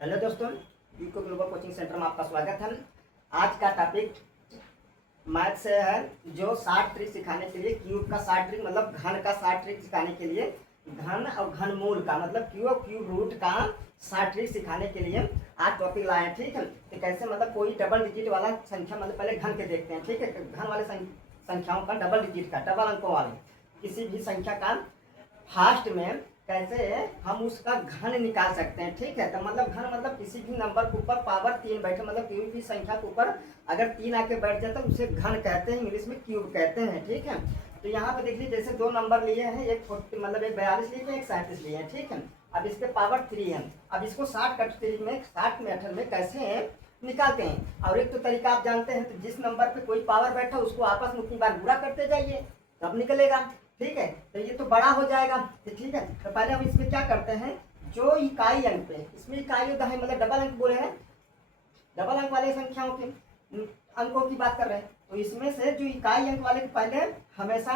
Hello दोस्तों, UCO global coaching centre में आपका स्वागत है। आज का टॉपिक मैथ से है, जो 60 ट्रिक सिखाने के लिए क्यूब का 60 ट्रिक मतलब घन का 60 ट्रिक सिखाने के लिए घन और घनमूल का मतलब क्यूब रूट का 60 ट्रिक सिखाने के लिए आज टॉपिक लाए हैं। ठीक है, तो कैसे मतलब कोई डबल डिजिट वाला संख्या मतलब पहले घन के देखते हैं। ठीक है, घन वाले संख्याओं का डबल डिजिट का डबल अंकों वाले किसी भी संख्या का फास्ट में कैसे हम उसका घन निकाल सकते हैं। ठीक है, तो मतलब घन मतलब किसी भी नंबर के ऊपर पावर 3 बैठे, मतलब कोई भी संख्या के ऊपर अगर 3 आके बैठ जाए तो उसे घन कहते हैं, इंग्लिश में क्यूब कहते हैं। ठीक है, तो यहाँ पे देख लीजिए, जैसे दो नंबर लिए हैं, एक मतलब एक 42 लिए हैं, एक 37 लिए हैं। ठीक है, अब इसके पावर 3 है। अब इसको 60 कट 3 में 60 मेथड में कैसे निकालते हैं। और एक तो तरीका आप जानते हैं, तो जिस नंबर पे कोई पावर बैठा उसको आपस में उतनी बार गुणा करते जाइए तब निकलेगा। ठीक है, तो ये तो बड़ा हो जाएगा। तो ठीक है, तो पहले हम इसमें क्या करते हैं, जो इकाई अंक पे इसमें इकाई होता है मतलब डबल अंक बोले हैं, डबल अंक वाले संख्याओं के अंकों की बात कर रहे हैं। तो इसमें से जो इकाई अंक वाले पहले हमेशा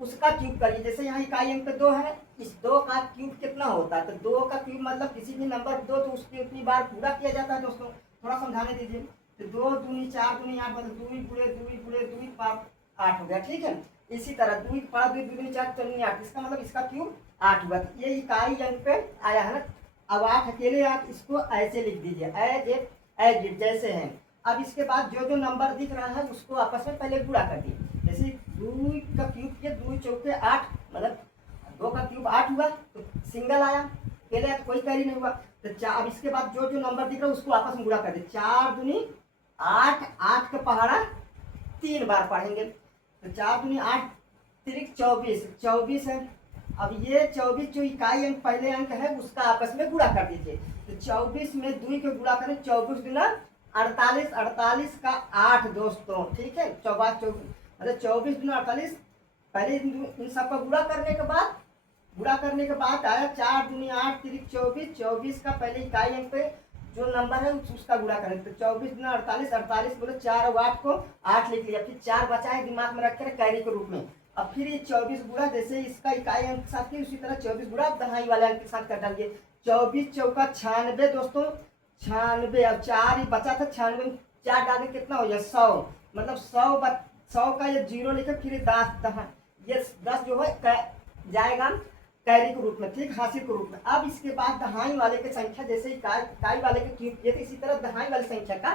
उसका क्यूब करिए। जैसे यहाँ इकाई अंक पे 2 है, इस 2 का क्यूब कितना होता है, तो 2 का क्यूब मतलब किसी भी नंबर 2 तो उसकी उतनी बार पूरा किया जाता है। दोस्तों थोड़ा समझाने दीजिए। तो 2 दूनी 4 दूनी 8 मतलब 2 गुणे 2 गुणे 2 8 हो गया। ठीक है, इसी तरह 2 5 2 दूनी 4 चौनी 8, इसका मतलब इसका क्यूब 8 हुआ। ये इकाई अंक पे आया है ना। अब 8 अकेले आप इसको ऐसे लिख दीजिए, एज इट जैसे हैं। अब इसके बाद जो जो नंबर दिख रहा है उसको आपस में पहले गुणा कर दिए। जैसे 2 का क्यूब किया, 2 चौके 8 मतलब 2 का क्यूब 8 हुआ, तो सिंगल आया, अकेले आया तो कोई कैरी नहीं हुआ। तो अब इसके बाद जो जो नंबर दिख रहा है उसको आपस में गुणा कर दिए। 4 दूनी 8, 8 का पहाड़ा 3 बार पढ़ेंगे, तो 4 दूनी 8 तिरिक 24, 24 है। अब ये 24 जो इकाई अंक पहले अंक है उसका आपस में गुणा कर दीजिए। तो 24 में 2 को गुणा करें, 24 गुना 48, 48 का 8 दोस्तों। ठीक है, 24 मतलब 24 गुना 48। पहले इन सबका गुणा करने के बाद आया 4 दूनी 8 तिरिक 24, 24 का पहले इकाई अंक पे जो नंबर है उसका गुणा करें, तो 24 गुना 48, 48 बोले 4 और 8 को 8 लिख लिया, फिर 4 बचा है दिमाग में रख कर कैरी के रूप में। अब फिर ये 24 गुणा, जैसे इसका इकाई अंक के साथ थी उसी तरह 24 गुणा दहाई वाले अंक के साथ कर डालिए। 24 चौका 96 दोस्तों, 96। अब 4 ही बचा था, 96 4 डालने कितना हो गया 100, मतलब 100 का ये 0 लिखे, फिर 10 ये 10 जो है जाएगा कैरी के रूप में, ठीक, हासिल के रूप में। अब इसके बाद दहाई वाले की संख्या, जैसे इकाई वाले के क्यूब किए थे इसी तरह दहाई वाली संख्या का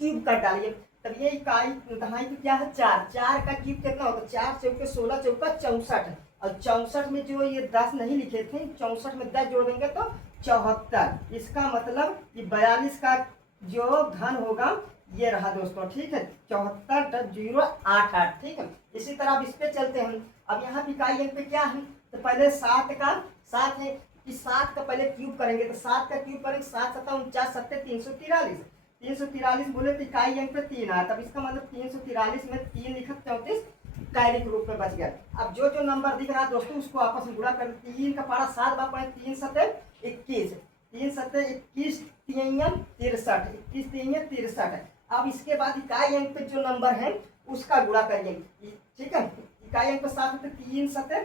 क्यूब कर डालिए। तब ये इकाई दहाई की क्या है 4, 4 का क्यूब कितना होगा, 4 चौके 16 चौका 64, और 64 में जो ये 10 नहीं लिखे थे, 64 में 10 जोड़ देंगे तो 74। इसका मतलब ये 42 का जो घन होगा ये रहा दोस्तों। ठीक है, 74.088। ठीक है, इसी तरह अब इस पे चलते हैं। अब यहाँ इकाई अंक पे क्या है, तो पहले 7 है, इस 7 का पहले क्यूब करेंगे, तो 7 का क्यूब करेंगे, 7 7 49 7 343, 343 बोले तो इकाई अंक पे 3 आया, तब इसका मतलब 343 में 3 लिखा 34 कैरी के रूप में बच गया। अब जो जो नंबर दिख रहा है दोस्तों उसको आपस में गुणा कर, 3 का पारा 7 बार पढ़े, 3 7 21, 3 7 21 3 63, 21 3 63। अब इसके बाद इकाई अंक पे जो नंबर है उसका गुणा करिए। ठीक है, इकाई अंक पे 7 है, 3 7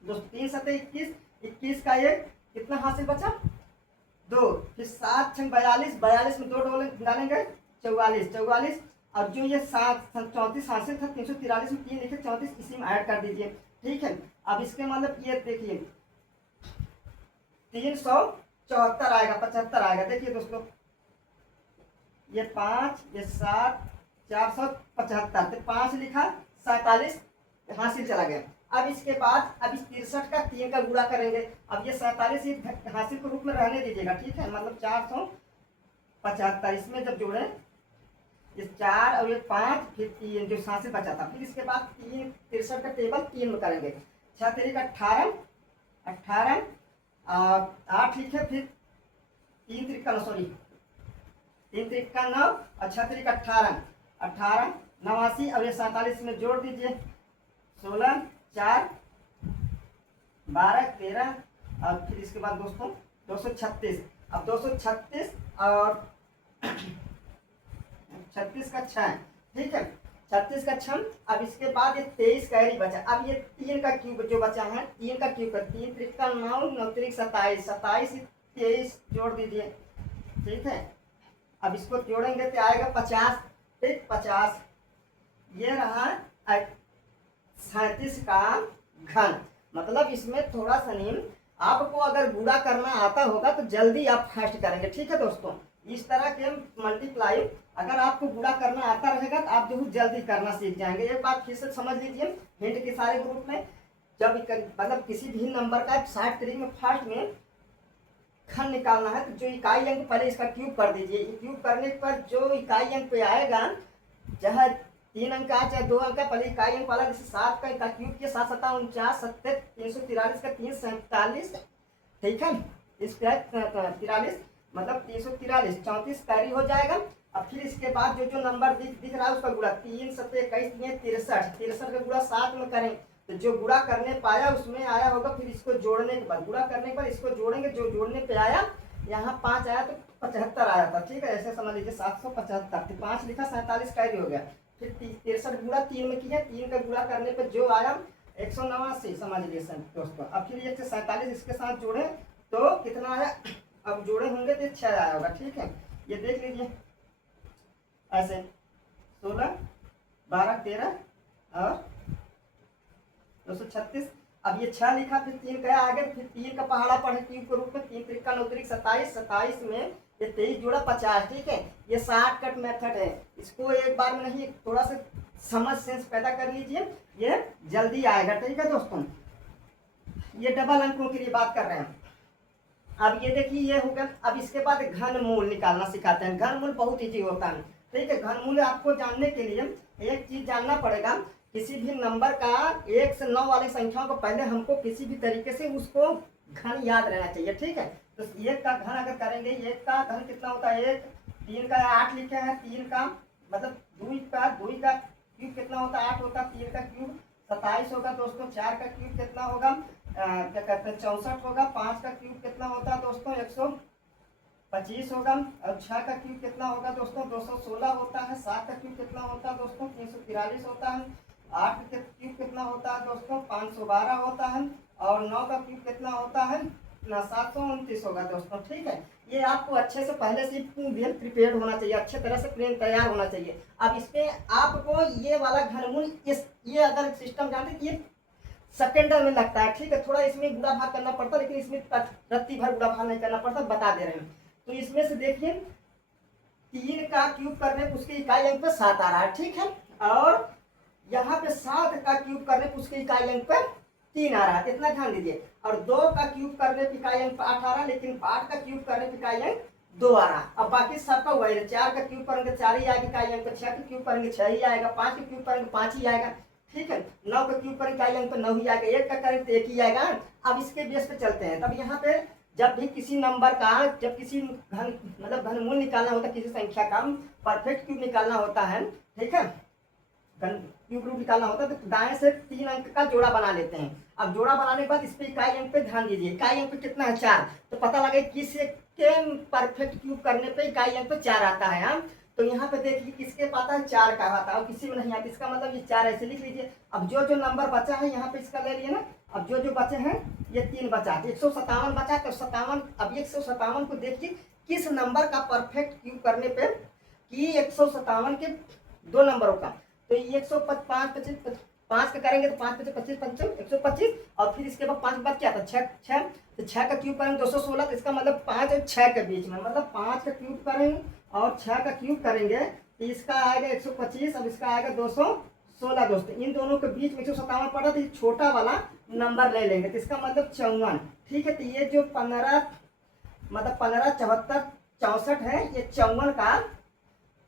दोस्तों 3 7 21, 21 का ये कितना हासिल बचा 2, फिर 7 6 42, 42 में 2 डालेंगे 44, 44। और जो ये 34 हासिल था 343 में 3 लिखे 34 इसी में ऐड कर दीजिए। ठीक है, अब इसके मतलब ये देखिए 374 आएगा, 75 आएगा। देखिए दोस्तों, ये 5 ये 7 475, तो 5 लिखा 47 हासिल चला गया। अब इसके बाद अब इस 63 का 3 का गुणा करेंगे। अब ये 47 हासिल के रूप में रहने दीजिएगा। ठीक है, मतलब 475, इसमें जब जोड़े ये 4 और ये 5 फिर 3 जो हासिल बचा था, फिर इसके बाद 63 का टेबल 3 में करेंगे। 6 3 18 18 और 8 लिखे, फिर 3 3 का 9 और 6 3 18 18 89, और ये 47 में जोड़ दीजिए 16 4 12 13, और फिर इसके बाद दोस्तों 236। अब 236 और 36 का 6, ठीक है, 36 का 6। अब इसके बाद ये 23 कैरी बचा। अब ये 3 का क्यूब जो बचा है, 3 का क्यूब कर, 3 3 का 9 9 3 27, 27 23 जोड़ दीजिए, ठीक है। अब इसको जोड़ेंगे तो आएगा 50, ठीक 50। ये रहा 37 का घन। मतलब इसमें थोड़ा सा नहीं, आपको अगर गुणा करना आता होगा तो जल्दी आप फास्ट करेंगे, ठीक है दोस्तों। इस तरह के मल्टीप्लाई अगर आपको गुणा करना आता रहेगा तो आप जो जल्दी करना सीख जाएंगे। एक बात फिर से समझ लीजिए, हिंट के सारे ग्रुप में जब मतलब किसी भी नंबर का 60 तरीके में फास्ट में घन निकालना है तो जो इकाई अंक पहले इसका क्यूब कर दीजिए। क्यूब करने पर जो इकाई अंक पे आएगा, चाहे 3 अंक का चाहे 2 अंक का, पहले इकाई अंक वाला जैसे 7 का क्यूब किया 7 7 49 70 343 का 347, ठीक है। इस 43 मतलब 343 34 कैरी हो जाएगा। अब फिर इसके बाद जो जो नंबर दिख रहा है उसका गुणा 3 7 21 63 63 का गुणा 7 में करें तो जो गुणा करने पाया उसमें आया होगा। फिर इसको जोड़ने के बाद गुणा करने के बाद इसको जोड़ेंगे, जो जोड़ने पे आया यहाँ 5 आया तो 75 आया था, ठीक है। ऐसे समझ लीजिए 775, 5 लिखा 47 कैरी हो गया। फिर 63 गुणा 3 में किया, 3 का गुणा करने पर जो आया 189 समझ लीजिए दोस्तों। अब फिर 147 इसके साथ जोड़े तो कितना आया, अब जोड़े होंगे तो 6 आया होगा, ठीक है। ये देख लीजिए ऐसे 16 12 13 और 236। अब ये 6 लिखा, फिर 3 गया आगे, फिर 3 का पहाड़ा पढ़े क्यूब के रूप में, 3 त्रिका 9 त्रिक 27, 27 में ये 23 जोड़ा 50, ठीक है। ये शॉर्टकट मेथड है, इसको एक बार में नहीं थोड़ा सा समझ सेंस पैदा कर लीजिए, ये जल्दी आएगा, ठीक है दोस्तों। ये डबल अंकों के लिए बात कर रहे हैं। अब ये देखिए ये हो गया। अब इसके बाद घनमूल निकालना सिखाते हैं। घनमूल बहुत ईजी होता है, ठीक है। घनमूल आपको जानने के लिए एक चीज जानना पड़ेगा, किसी भी नंबर का 1 से 9 वाली संख्याओं को पहले हमको किसी भी तरीके से उसको घन याद रहना चाहिए, ठीक है। तो 1 का घन अगर करेंगे, 1 का घन कितना होता है 1, 3 का 8 लिखे हैं, 3 का मतलब 2 का क्यूब कितना होता है 8 होता है, 3 का क्यूब 27 होगा दोस्तों, 4 का क्यूब कितना होगा क्या कहते हैं 64 होगा, 5 का क्यूब कितना होता है दोस्तों 125 होगा, और 6 का क्यूब कितना होगा दोस्तों 216 होता है, 7 का क्यूब कितना होता है दोस्तों 343 होता है, 8 का क्यूब कितना होता है दोस्तों 512 होता है, और 9 का क्यूब कितना होता है 729 होगा दोस्तों, ठीक है। ये आपको अच्छे से पहले से प्रिपेयर होना चाहिए, अच्छे तरह से प्लान तैयार होना चाहिए। अब इसमें आपको ये वाला घनमूल ये अगर सिस्टम जानते ये सेकेंड में लगता है, ठीक है। थोड़ा इसमें गुणा भाग करना पड़ता है, लेकिन इसमें रत्ती भर गुणा भाग नहीं करना पड़ता, बता दे रहे हैं। तो इसमें से देखिए 3 का क्यूब करने पर उसकी इकाई अंक पे 7 आ रहा है, ठीक है। और यहाँ पे 7 का क्यूब करने पर उसकी इकाई अंक पे 3 आ रहा है, इतना ध्यान दीजिए। और 2 का क्यूब करने पर इकाई अंक 8 आ रहा है, लेकिन 8 का क्यूब करने पर इकाई अंक 2 आ रहा है। अब बाकी सबका वही है, 4 का क्यूब करेंगे 4 ही आएगा इकाई अंक पे, 6 का क्यूब करेंगे 6 ही आएगा, 5 का क्यूब करेंगे 5 ही आएगा, ठीक है। 9 का क्यूब करेंगे इकाई अंक पे 9 ही आएगा, 1 का करेंगे तो 1 ही आएगा। अब इसके बेस पे चलते हैं। तब यहाँ पे जब भी किसी नंबर का जब किसी घनमूल निकालना होता है, किसी संख्या का परफेक्ट क्यूब निकालना होता है, ठीक है, क्यूब रूट निकालना होता है, तो दाएं से 3 अंक का जोड़ा बना लेते हैं। अब जोड़ा बनाने के बाद इस पे इकाई अंक पे ध्यान दीजिए, इकाई अंक पे कितना है 4, तो पता लगे किस के परफेक्ट क्यूब करने पे इकाई अंक पे 4 आता है। हाँ, तो यहाँ पे देखिए किसके पाता है 4 का आता है और किसी में नहीं आता, इसका मतलब ये 4 ऐसे लिख लीजिए। अब जो जो नंबर बचा है यहाँ पे इसका ले लिए ना, अब जो जो बचे हैं ये 3 बचा, 157 बचा, तो 57। अब 157 को देखिए किस नंबर का परफेक्ट क्यूब करने पे कि 157 के 2 नंबरों का, तो 105 5 का करेंगे तो 5 5 25 पंचम 125, और फिर इसके बाद 5 बाद क्या था 6, तो 6 का क्यूब करेंगे 216, तो इसका मतलब 5 और 6 के बीच में, मतलब 5 का क्यूब करेंगे और 6 का क्यूब करेंगे तो इसका आएगा 125, अब इसका आएगा 216 दोस्तों। इन दोनों के बीच में 157 पड़ा, तो छोटा वाला नंबर ले लेंगे, तो इसका मतलब 54, ठीक है। तो ये जो 15 74 64 है, ये 54 का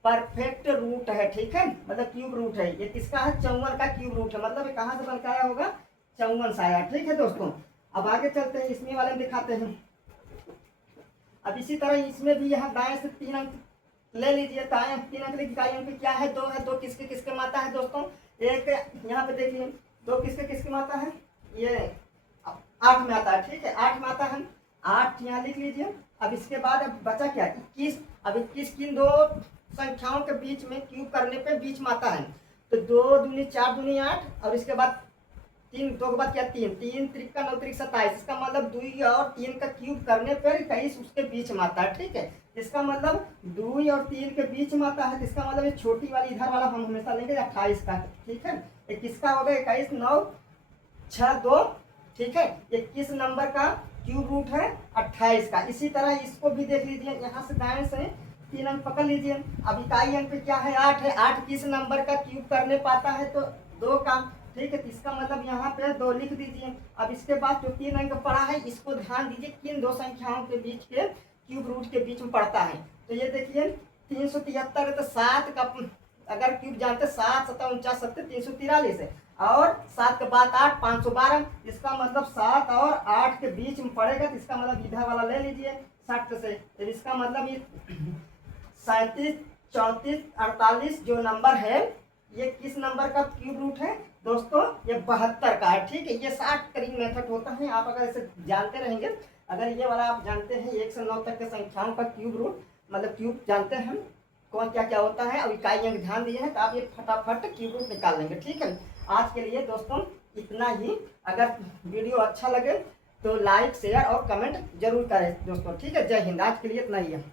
परफेक्ट रूट है, ठीक है, मतलब क्यूब रूट है। ये किसका है 54 का क्यूब रूट है, मतलब ये कहाँ से बन के आया होगा 54 से आया, ठीक है दोस्तों। अब आगे चलते हैं, इसमें वाले में दिखाते हैं। अब इसी तरह इसमें भी यहाँ दाएं से 3 अंक ले लीजिए, दाएं 3 अंक इकाई अंक क्या है 2 है, 2 किसके किसके माता है दोस्तों, एक यहाँ पे देखिए 2 किसके किसके माता है, ये 8 में आता है, ठीक है, 8 में आता है, 8 यहाँ लिख लीजिए। अब इसके बाद अब बचा क्या 21, अब 21 किन 2 संख्याओं के बीच में क्यूब करने पे बीच में आता है, तो 2 दूनी 4 दूनी 8, और इसके बाद 3 2 के बाद क्या 3 3 त्रिक का 9 त्रिक 27, इसका मतलब 2 और 3 का क्यूब करने पर 21 उसके बीच में आता है। ठीक है, इसका मतलब 2 और 3 के बीच में आता है, इसका मतलब ये छोटी वाली इधर वाला हम हमेशा लेंगे 28 का। ठीक है, ये किसका होगा 21 9 6 2। ठीक है, 21 नंबर का क्यूब रूट है 28 का। इसी तरह इसको भी देख लीजिए, यहाँ से दाएं से 3 अंक पकड़ लीजिए। अब इकाई अंक पे क्या है 8 है, 8 किस नंबर का क्यूब करने पाता है तो 2 का। ठीक है, तो इसका मतलब यहाँ पे 2 लिख दीजिए। अब इसके बाद जो 3 अंक पड़ा है इसको ध्यान दीजिए किन दो संख्याओं के बीच के क्यूब रूट के बीच में पड़ता है। तो ये देखिए 373 है तो 7 का अगर क्यूब जानते 7 7 49 70 343 है, और 7 के बाद 8 512, इसका मतलब 7 और 8 के बीच में पड़ेगा। तो इसका मतलब इधर वाला ले लीजिए 60 से, तो इसका मतलब ये 37 34 48 जो नंबर है ये किस नंबर का क्यूब रूट है दोस्तों, ये 72 का है। ठीक है, ये 60 करीब मेथड होता है। आप अगर इसे जानते रहेंगे, अगर ये वाला आप जानते हैं 1 से 9 तक के संख्याओं का क्यूब रूट मतलब क्यूब जानते हैं कौन क्या क्या होता है, अब इकाई अंक ध्यान दिए हैं तो आप ये फटाफट क्यूब रूट निकाल लेंगे। ठीक है, आज के लिए दोस्तों इतना ही। अगर वीडियो अच्छा लगे तो लाइक शेयर और कमेंट जरूर करें दोस्तों। ठीक है, जय हिंद। आज के लिए इतना ही है।